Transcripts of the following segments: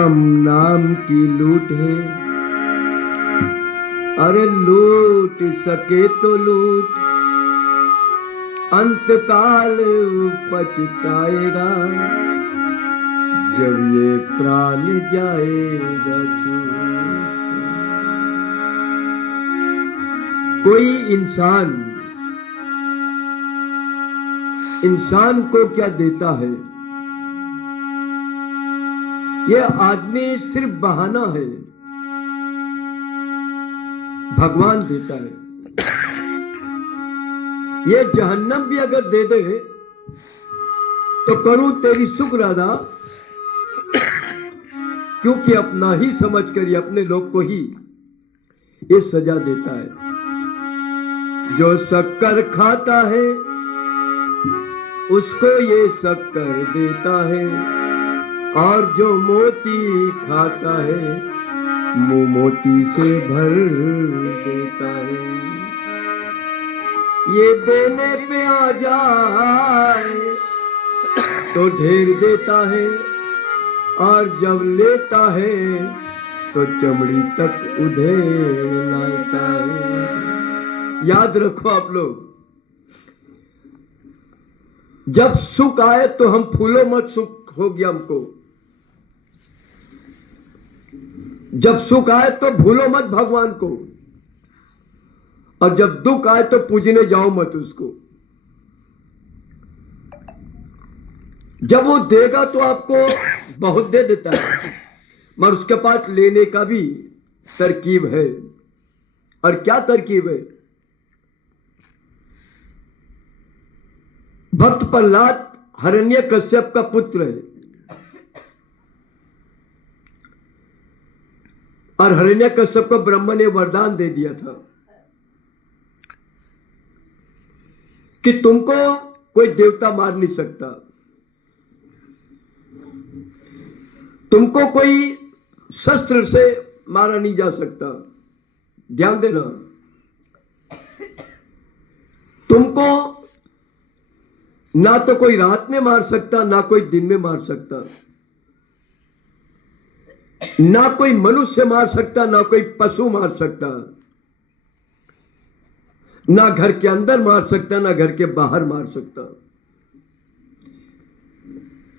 राम नाम की लूट है, अरे लूट सके तो लूट, अंत काल पछताएगा जब ये प्राण जाएगा छूट। कोई इंसान को क्या देता है? ये आदमी सिर्फ बहाना है, भगवान देता है। ये जहन्नम भी अगर दे दे तो करूं तेरी शुक्र अदा, क्योंकि अपना ही समझकर ये अपने लोग को ही ये सजा देता है। जो शक्कर खाता है उसको ये शक्कर देता है, और जो मोती खाता है मुंह मोती से भर देता है। ये देने पे आ जाए तो ढेर देता है, और जब लेता है तो चमड़ी तक उधेड़ लाता है। याद रखो आप लोग, जब सुख आए तो हम फूलो मत, सुख हो गया हमको। जब सुख आए तो भूलो मत भगवान को, और जब दुख आए तो पूजने जाओ मत उसको। जब वो देगा तो आपको बहुत दे देता है, मगर उसके पास लेने का भी तरकीब है। और क्या तरकीब है? भक्त प्रहलाद हिरण्यकश्यप का पुत्र है, और हिरण्यकश्यप को ब्रह्मा ने वरदान दे दिया था कि तुमको कोई देवता मार नहीं सकता, तुमको कोई शस्त्र से मारा नहीं जा सकता। ध्यान देना, तुमको ना तो कोई रात में मार सकता, ना कोई दिन में मार सकता, ना कोई मनुष्य मार सकता, ना कोई पशु मार सकता, ना घर के अंदर मार सकता, ना घर के बाहर मार सकता।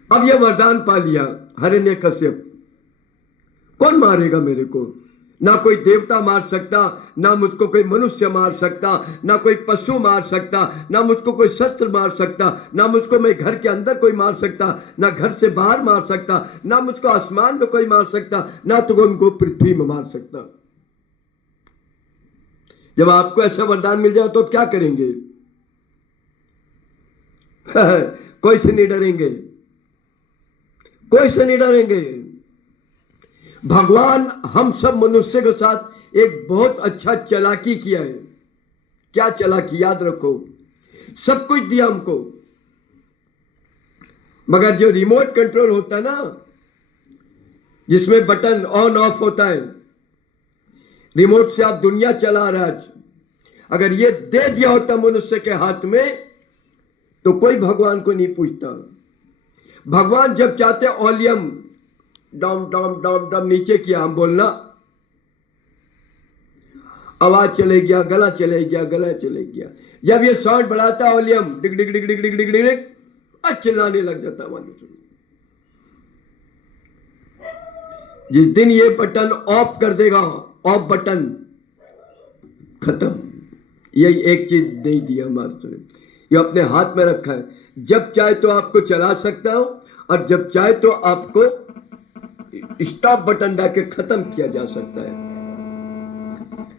अब यह वरदान पा लिया हिरण्यकश्यप, कौन मारेगा मेरे को? ना कोई देवता मार सकता, ना मुझको कोई मनुष्य मार सकता, ना कोई पशु मार सकता, ना मुझको कोई शस्त्र मार सकता, ना मुझको मैं घर के अंदर कोई मार सकता, ना घर से बाहर मार सकता, ना मुझको आसमान में कोई मार सकता, ना तो कोई उनको पृथ्वी में मार सकता। जब आपको ऐसा वरदान मिल जाए तो क्या करेंगे? कोई से नहीं डरेंगे, कोई से नहीं डरेंगे। भगवान हम सब मनुष्य के साथ एक बहुत अच्छा चालाकी किया है। क्या चालाकी? याद रखो, सब कुछ दिया हमको, मगर जो रिमोट कंट्रोल होता है ना, जिसमें बटन ऑन ऑफ होता है, रिमोट से आप दुनिया चला रहे आज, अगर ये दे दिया होता मनुष्य के हाथ में तो कोई भगवान को नहीं पूछता। भगवान जब चाहते वॉल्यूम डम डम डम डम नीचे किया, हम बोलना, आवाज चले गया, गला चले गया, गला चले गया। जब ये साउंड बढ़ाता वॉल्यूम डिग डिग डिग डिग डिग डिग डिग डिग, चिल्लाने लग जाता मानो। जिस दिन ये बटन ऑफ कर देगा, ऑफ बटन, खत्म। यही एक चीज नहीं दिया मास्टर ने, ये अपने हाथ में रखा है। जब चाहे तो आपको चला सकता हूं, और जब चाहे तो आपको स्टॉप बटन डाके खत्म किया जा सकता है।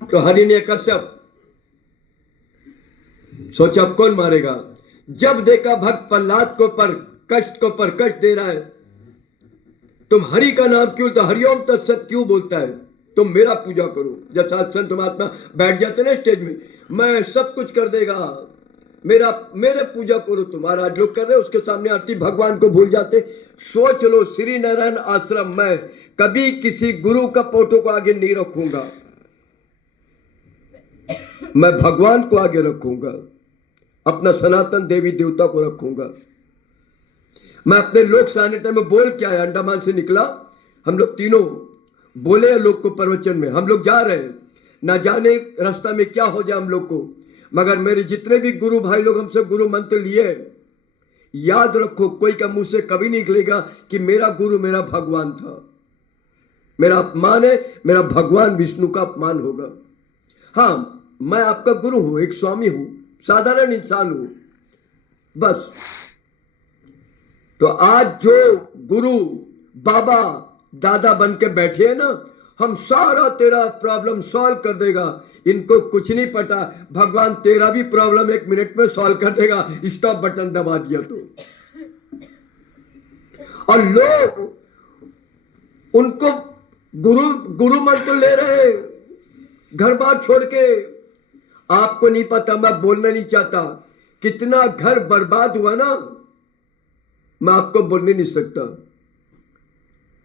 तो हिरण्यकश्यप सोचा अब कौन मारेगा। जब देखा भक्त प्रहलाद को पर कष्ट दे रहा है, तुम हरि का नाम क्यों, तो हरिओम तत्सत क्यों बोलता है? तुम मेरा पूजा करो। जब साथ संत महात्मा बैठ जाते ना स्टेज में, मैं सब कुछ कर देगा, मेरे पूजा करो। तुम्हारा आज लोग कर रहे, उसके सामने आरती, भगवान को भूल जाते। सोच लो, श्री नारायण आश्रम में कभी किसी गुरु का फोटो को आगे नहीं रखूंगा, मैं भगवान को आगे रखूंगा, अपना सनातन देवी देवता को रखूंगा। मैं अपने लोग से आने टाइम में बोल क्या है, अंडमान से निकला हम लोग तीनों बोले लोग को प्रवचन में, हम लोग जा रहे हैं, ना जाने रास्ता में क्या हो जाए हम लोग को। मगर मेरे जितने भी गुरु भाई लोग हमसे गुरु मंत्र लिए, याद रखो कोई का मुंह से कभी नहीं निकलेगा कि मेरा गुरु मेरा भगवान था। मेरा अपमान है, मेरा भगवान विष्णु का अपमान होगा। हाँ, मैं आपका गुरु हूं, एक स्वामी हूं, साधारण इंसान हूं बस। तो आज जो गुरु बाबा दादा बन के बैठे हैं ना, हम सारा तेरा प्रॉब्लम सॉल्व कर देगा। इनको कुछ नहीं पता, भगवान तेरा भी प्रॉब्लम 1 मिनट में सॉल्व कर देगा, स्टॉप बटन दबा दिया तो। और लोग उनको गुरु मंत्र ले रहे घर बार छोड़ के। आपको नहीं पता, मैं बोलना नहीं चाहता, कितना घर बर्बाद हुआ ना, मैं आपको बोलने नहीं सकता।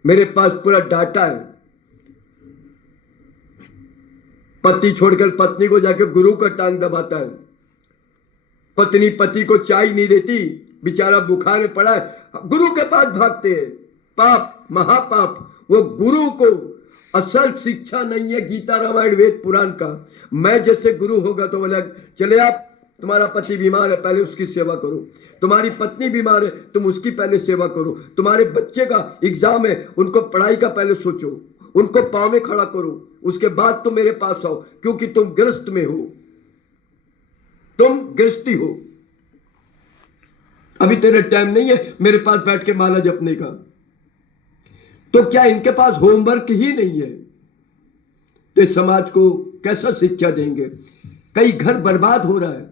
मेरे पास पूरा डाटा है। पति छोड़कर पत्नी को जाकर गुरु का टांग दबाता है, पत्नी पति को चाय नहीं देती, बेचारा बुखार में पड़ा है, गुरु के पास भागते हैं। पाप, महापाप। वो गुरु को असल शिक्षा नहीं है गीता रामायण वेद पुराण का। मैं जैसे गुरु होगा तो बोला चले आप, तुम्हारा पति बीमार है पहले उसकी सेवा करो, तुम्हारी पत्नी बीमार है तुम उसकी पहले सेवा करो, तुम्हारे बच्चे का एग्जाम है उनको पढ़ाई का पहले सोचो, उनको पांव में खड़ा करो, उसके बाद तुम मेरे पास आओ, क्योंकि तुम गृहस्थ में हो, तुम गृहस्थी हो। अभी तेरे टाइम नहीं है मेरे पास बैठ के माला जपने का। तो क्या इनके पास होमवर्क ही नहीं है? तो इस समाज को कैसा शिक्षा देंगे? कई घर बर्बाद हो रहा है,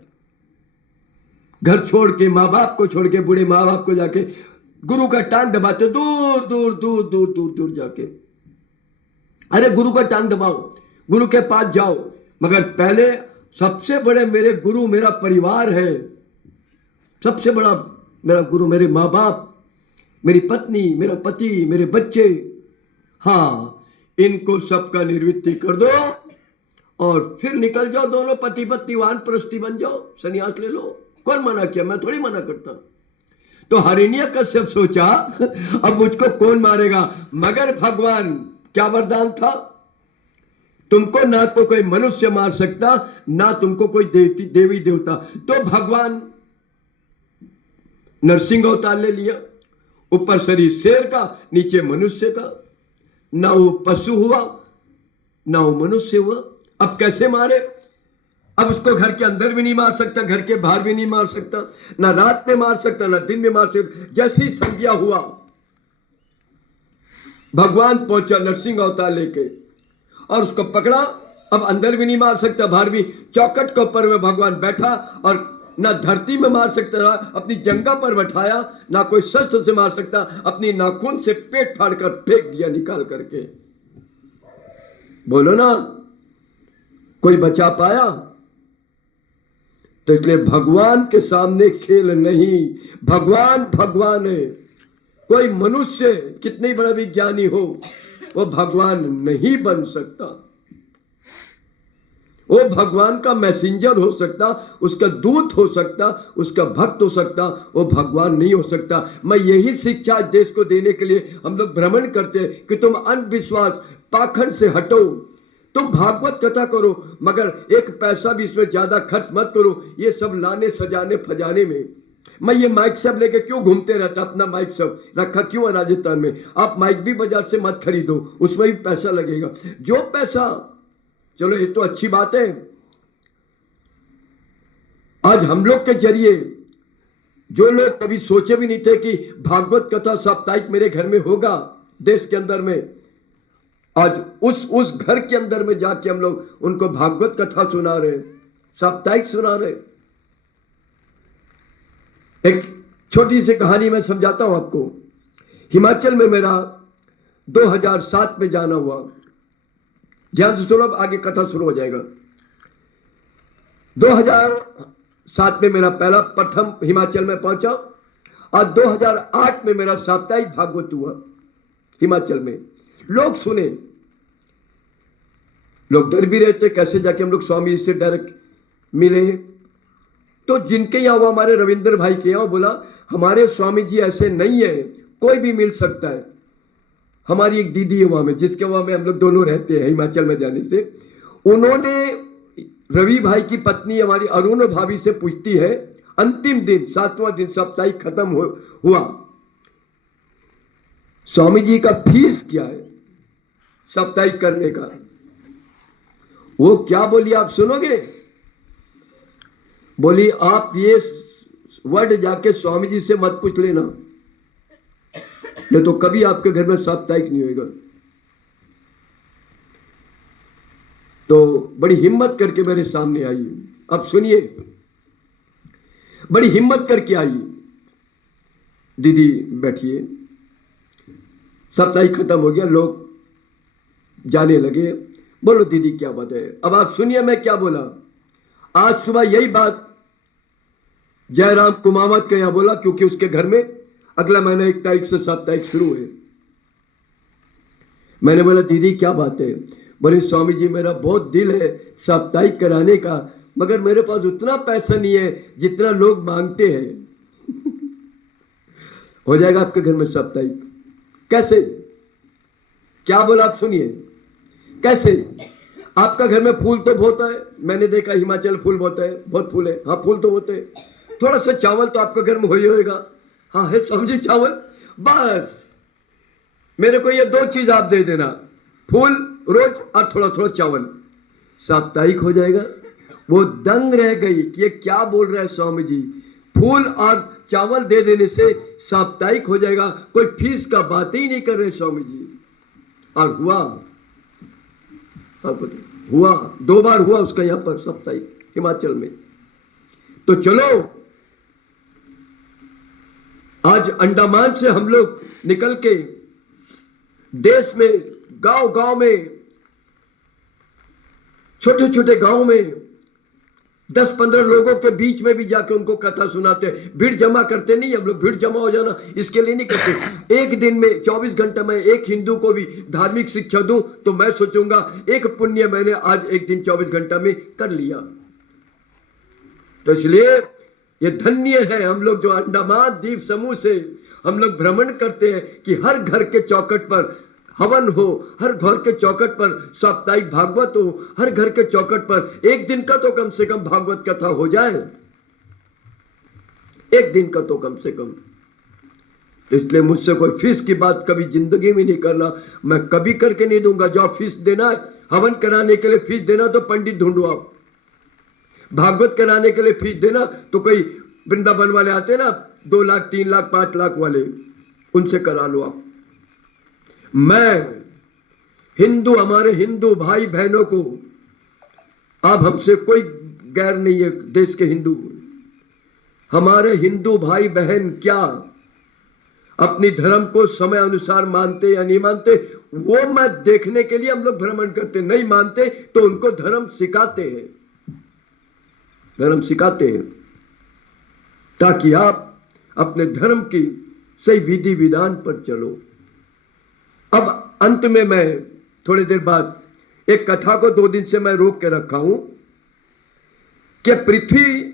घर छोड़ के, माँ बाप को छोड़ के, बूढ़े माँ बाप को जाके गुरु का टांग दबाते, दूर दूर दूर दूर दूर दूर जाके। अरे गुरु का टांग दबाओ, गुरु के पास जाओ, मगर पहले सबसे बड़े मेरे गुरु मेरा परिवार है। सबसे बड़ा मेरा गुरु मेरे माँ बाप, मेरी पत्नी, मेरा पति, मेरे बच्चे। हाँ, इनको सबका निर्वृत्ति कर दो और फिर निकल जाओ, दोनों पति पत्नी वानप्रस्थी बन जाओ, सन्यास ले लो। कौन मना किया? मैं थोड़ी मना करता। तो हिरण्यकश्यप सोचा अब मुझको कौन मारेगा? मगर भगवान क्या वरदान था, तुमको ना तो कोई मनुष्य मार सकता, ना तुमको कोई देवी देवता। तो भगवान नरसिंह अवतार ले लिया, ऊपर शरीर शेर का, नीचे मनुष्य का। ना वो पशु हुआ ना वो मनुष्य हुआ। अब कैसे मारे? अब उसको घर के अंदर भी नहीं मार सकता, घर के बाहर भी नहीं मार सकता, ना रात में मार सकता ना दिन में मार सकता। जैसी संज्ञा हुआ भगवान पहुंचा नरसिंह अवतार लेके और उसको पकड़ा। अब अंदर भी नहीं मार सकता, बाहर भी। चौखट के ऊपर में भगवान बैठा और ना धरती में मार सकता था, अपनी जंगा पर बैठाया, ना कोई शस्त्र से मार सकता, अपनी नाखून से पेट फाड़कर फेंक दिया निकाल करके। बोलो ना, कोई बचा पाया? तो इसलिए भगवान के सामने खेल नहीं। भगवान भगवान है। कोई मनुष्य कितने बड़ा विज्ञानी हो, वो भगवान नहीं बन सकता। वो भगवान का मैसेंजर हो सकता, उसका दूत हो सकता, उसका भक्त हो सकता, वो भगवान नहीं हो सकता। मैं यही शिक्षा देश को देने के लिए हम लोग भ्रमण करते हैं कि तुम अंधविश्वास पाखंड से हटो, तुम भागवत कथा करो, मगर एक पैसा भी इसमें ज्यादा खर्च मत करो ये सब लाने सजाने फजाने में। मैं ये माइक सब लेके क्यों घूमते रहता? अपना माइक सब रखा क्यों है राजस्थान में? आप माइक भी बाजार से मत खरीदो, उसमें भी पैसा लगेगा। जो पैसा, चलो ये तो अच्छी बात है, आज हम लोग के जरिए जो लोग कभी सोचे भी नहीं थे कि भागवत कथा साप्ताहिक मेरे घर में होगा देश के अंदर में, आज उस घर के अंदर में जाके हम लोग उनको भागवत कथा सुना रहे, साप्ताहिक सुना रहे। एक छोटी सी कहानी मैं समझाता हूं आपको। हिमाचल में मेरा 2007 में जाना हुआ। ध्यान से सुनो, आगे कथा शुरू हो जाएगा। 2007 में मेरा पहला प्रथम हिमाचल में पहुंचा और 2008 में मेरा साप्ताहिक भागवत हुआ हिमाचल में। लोग सुने, लोग डर भी रहते कैसे जाके हम लोग स्वामी जी से डायरेक्ट मिले। तो जिनके यहाँ वो हमारे रविंद्र भाई के यहाँ बोला हमारे स्वामी जी ऐसे नहीं है, कोई भी मिल सकता है। हमारी एक दीदी है वहां में, जिसके वहां में हम लोग दोनों रहते हैं हिमाचल में जाने से। उन्होंने रवि भाई की पत्नी हमारी अरुण भाभी से पूछती है, अंतिम दिन 7वां दिन साप्ताहिक खत्म हुआ, स्वामी जी का फीस क्या है साप्ताहिक करने का? वो क्या बोली आप सुनोगे? बोली आप ये वर्ड जाके स्वामी जी से मत पूछ लेना, नहीं तो कभी आपके घर में साप्ताहिक नहीं होगा। तो बड़ी हिम्मत करके मेरे सामने आई। अब सुनिए, बड़ी हिम्मत करके आई। दीदी बैठिए, साप्ताहिक खत्म हो गया, लोग जाने लगे। बोलो दीदी क्या बात है? अब आप सुनिए मैं क्या बोला। आज सुबह यही बात जयराम कुमावत के यहाँ बोला, क्योंकि उसके घर में अगला महीना 1 तारीख से साप्ताहिक शुरू है। मैंने बोला दीदी क्या बात है? बोले स्वामी जी मेरा बहुत दिल है साप्ताहिक कराने का, मगर मेरे पास उतना पैसा नहीं है जितना लोग मांगते हैं। हो जाएगा आपके घर में साप्ताहिक? कैसे? क्या बोला आप सुनिए। कैसे? आपका घर में फूल तो बहुत है, मैंने देखा हिमाचल फूल बहुत है, बहुत फूल है। हाँ फूल तो होते हैं, थोड़ा सा चावल तो आपके घर में हो ही होएगा। हाँ है स्वामी जी चावल, बस मेरे को ये 2 चीज आप दे देना, फूल रोज और थोड़ा थोड़ा चावल, साप्ताहिक हो जाएगा। वो दंग रह गई कि ये क्या बोल रहा है स्वामी जी, फूल और चावल दे देने से साप्ताहिक हो जाएगा, कोई फीस का बात ही नहीं कर रहे स्वामी जी। और हुआ, हुआ 2 बार हुआ उसका यहाँ पर साप्ताहिक हिमाचल में। तो चलो आज अंडमान से हम लोग निकल के देश में गांव गांव में, छोटे छोटे गांव में 10-15 लोगों के बीच में भी जाके उनको कथा सुनाते हैं। भीड़ जमा करते नहीं हम लोग, भीड़ जमा हो जाना इसके लिए नहीं करते। एक दिन में 24 घंटे में एक हिंदू को भी धार्मिक शिक्षा दूं तो मैं सोचूंगा एक पुण्य मैंने आज एक दिन 24 घंटा में कर लिया। तो इसलिए ये धन्य है हम लोग जो अंडमान द्वीप समूह से हम लोग भ्रमण करते हैं कि हर घर के चौखट पर हवन हो, हर घर के चौखट पर साप्ताहिक भागवत हो, हर घर के चौखट पर एक दिन का तो कम से कम भागवत कथा हो जाए, एक दिन का तो कम से कम। इसलिए मुझसे कोई फीस की बात कभी जिंदगी में नहीं करना, मैं कभी करके नहीं दूंगा। जो फीस देना है हवन कराने के लिए फीस देना तो पंडित ढूंढो आप, भागवत कराने के लिए फीस देना तो कोई वृंदावन वाले आते ना 2 लाख 3 लाख 5 लाख वाले, उनसे करा लो आप। मैं हिंदू, हमारे हिंदू भाई बहनों को, आप हमसे कोई गैर नहीं है, देश के हिंदू हमारे हिंदू भाई बहन क्या अपनी धर्म को समय अनुसार मानते या नहीं मानते, वो मैं देखने के लिए हम लोग भ्रमण करते। नहीं मानते तो उनको धर्म सिखाते हैं, धर्म सिखाते हैं, ताकि आप अपने धर्म की सही विधि विधान पर चलो। अब अंत में मैं थोड़ी देर बाद एक कथा को 2 दिन से मैं रोक के रखा हूं कि पृथ्वी,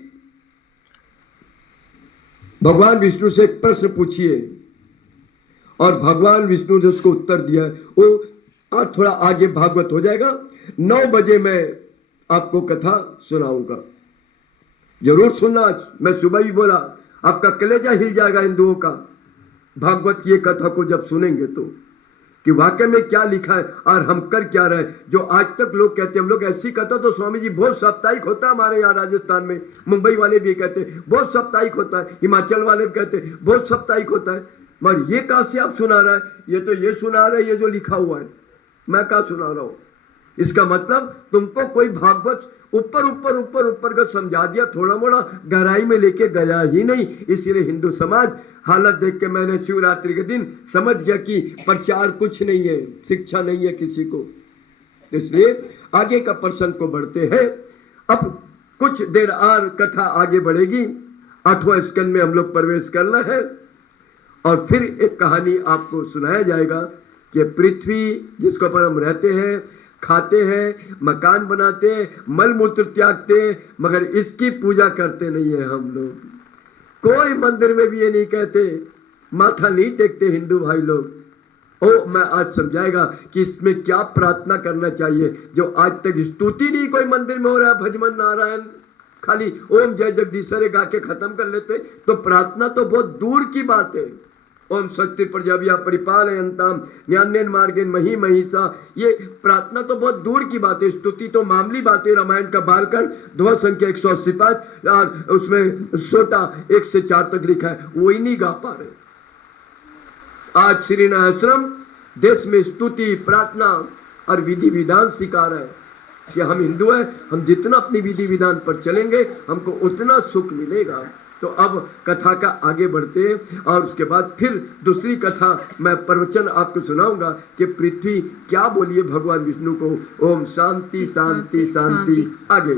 भगवान विष्णु से एक प्रश्न पूछिए और भगवान विष्णु ने उसको उत्तर दिया। वो आज थोड़ा आगे भागवत हो जाएगा, 9 बजे मैं आपको कथा सुनाऊंगा, जरूर सुनना। आज मैं सुबह ही बोला, आपका कलेजा हिल जाएगा हिंदुओं का भागवत की कथा को जब सुनेंगे तो, कि वाकई में क्या लिखा है और हम कर क्या रहे। जो आज तक लोग कहते हैं हम लोग ऐसी कथा तो स्वामी जी बहुत साप्ताहिक होता है हमारे यहाँ राजस्थान में, मुंबई वाले भी कहते हैं बहुत साप्ताहिक होता है, हिमाचल वाले भी कहते हैं बहुत साप्ताहिक होता है, मगर ये कहाँ से आप सुना रहा है? ये तो ये सुना रहा है ये जो लिखा हुआ है, मैं कहाँ सुना रहा हूँ। इसका मतलब तुमको कोई भागवत ऊपर ऊपर ऊपर ऊपर का समझा दिया, थोड़ा मोड़ा गहराई में लेके गया ही नहीं। इसलिए हिंदू समाज हालत देख के मैंने शिवरात्रि के दिन समझ गया कि प्रचार कुछ नहीं है, शिक्षा नहीं है किसी को। इसलिए आगे का प्रसंग को बढ़ते हैं। अब कुछ देर और कथा आगे बढ़ेगी, 8वां स्कंद में हम लोग प्रवेश करना है और फिर एक कहानी आपको सुनाया जाएगा कि पृथ्वी जिसके ऊपर हम रहते हैं, खाते हैं, मकान बनाते हैं, मल मूत्र त्यागते हैं, मगर इसकी पूजा करते नहीं है हम लोग। कोई मंदिर में भी ये नहीं कहते, माथा नहीं टेकते हिंदू भाई लोग, ओ मैं आज समझाएगा कि इसमें क्या प्रार्थना करना चाहिए। जो आज तक स्तुति नहीं कोई मंदिर में हो रहा है, भजमन नारायण खाली ओम जय जगदीश्वरे गा के खत्म कर लेते, तो प्रार्थना तो बहुत दूर की बात है। ओम स्वस्ति प्रजाभ्या परिपालयन्ताम न्यान्यन मार्गेन मही महिषा, ये प्रार्थना तो बहुत दूर की बात है। स्तुति तो मामूली बात है। रामायण का बालकांड ध्वज संख्या 185 और उसमें श्रोता 1 से 4 तक लिखा है, वो ही नहीं गा पा रहे। आज श्री आश्रम देश में स्तुति प्रार्थना और विधि विधान सिखा रहा है कि हम हिंदू हैं, हम जितना अपनी विधि विधान पर चलेंगे हमको उतना सुख मिलेगा। तो अब कथा का आगे बढ़ते हैं और उसके बाद फिर दूसरी कथा मैं प्रवचन आपको सुनाऊंगा कि पृथ्वी क्या बोलिए भगवान विष्णु को। ओम शांति शांति शांति। आगे